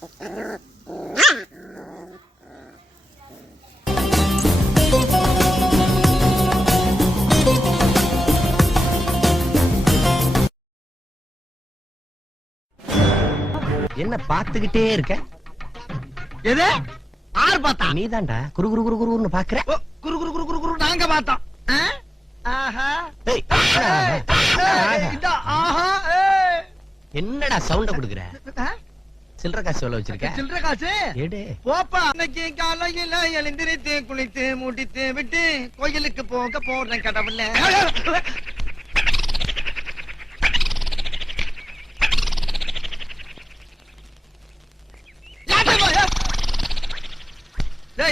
என்ன பாத்துக்கிட்டே இருக்க? எது? ஆறு பார்த்தா? நீதான்டா குரு குரு குரு குருன்னு பாக்குற. குரு குரு குரு குரு குரு நாங்க பார்த்தோம். என்னடா சவுண்ட குடுக்குற? சில்லற காசு எவ்வளவு வச்சிருக்க? சில்லற காசு எடு. போப்பா. இன்னைக்கு காலையில எழுந்திருத்து குளித்து மூடித்து விட்டு கோயிலுக்கு போக போறேன் கடவுளே.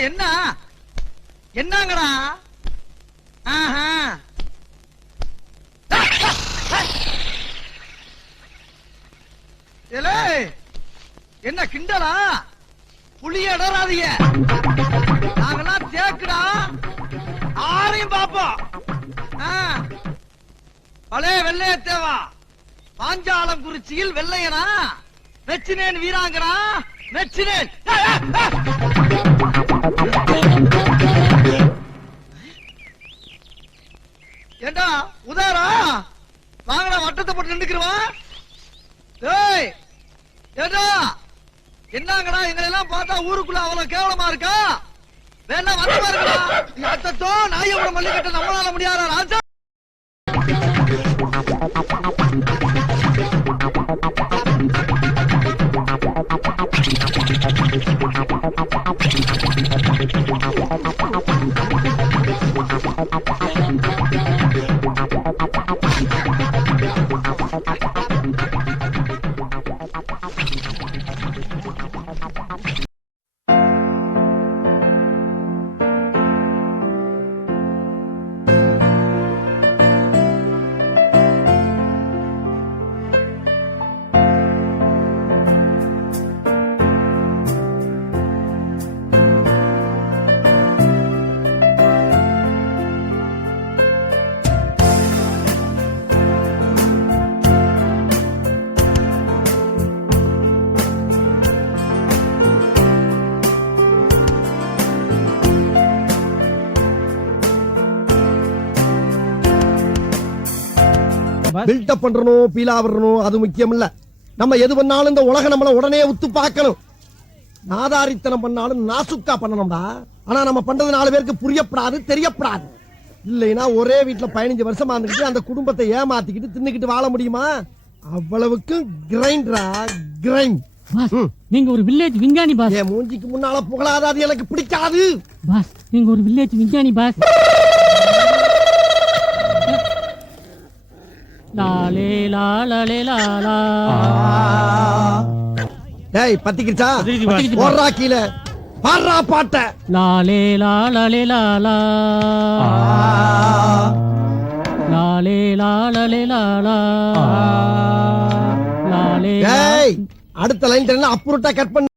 என்ன என்னங்கடா? என்ன கிண்டலா? புளிய இடறாதீங்க. நாங்கெல்லாம் தேக்குடா, ஆரையும் பாப்போம். பழைய வெள்ளையத்தேவா பாஞ்சாலம் குறிச்சியில் வெள்ளையனா மெச்சினேன் வீராங்கனா மெச்சினேன். ஏண்டா உதாரா வாங்கடா, வட்டத்தை போட்டு நின்றுக்குருவான். ஏண்டா என்னங்கடா எங்களெல்லாம் பார்த்தா ஊருக்குள்ள அவ்வளவு கேவலமா இருக்கா? வேணா வந்த பாருங்கடா. அத்தத்தோ நாயோட மல்லிகட்ட நம்மளால முடியாதா ராஜா? பில்டப் பண்றணும், பீலா வரணும், அது முக்கியம் இல்ல. நம்ம எது பண்ணாலும் இந்த உலக நம்மள உடனே உத்து பார்க்கணும். நாதாரித்தனம் பண்ணாலும் நாசுக்கா பண்ணணும்டா. ஆனா நம்ம பண்றது 4 பேருக்கு புரியப்படாது, தெரியப்படாது. இல்லைன்னா ஒரே வீட்டுல 15 வருஷமா இருந்துக்கிட்டு அந்த குடும்பத்தை ஏமாத்திக்கிட்டு தின்னுக்கிட்டு வாழ முடியுமா? அவ்வளவுக்கு கிரைண்டரா கிரைண்ட். நீங்க ஒரு வில்லேஜ் விஞ்ஞானி பாஸ். என் மூஞ்சிக்கு முன்னால புகழாத, அது எனக்கு பிடிக்காது பாஸ். நீங்க ஒரு வில்லேஜ் விஞ்ஞானி பாஸ். லாலே லாலே லாலா. டேய் பத்திக்கிச்சா? போறா கீழ. பாடுறா பாட்ட. லாலே லாலே லாலா. லாலே லாலே லாலா. லாலே. டேய் அடுத்த லைன் அப்புறட்டா கட் பண்ணு.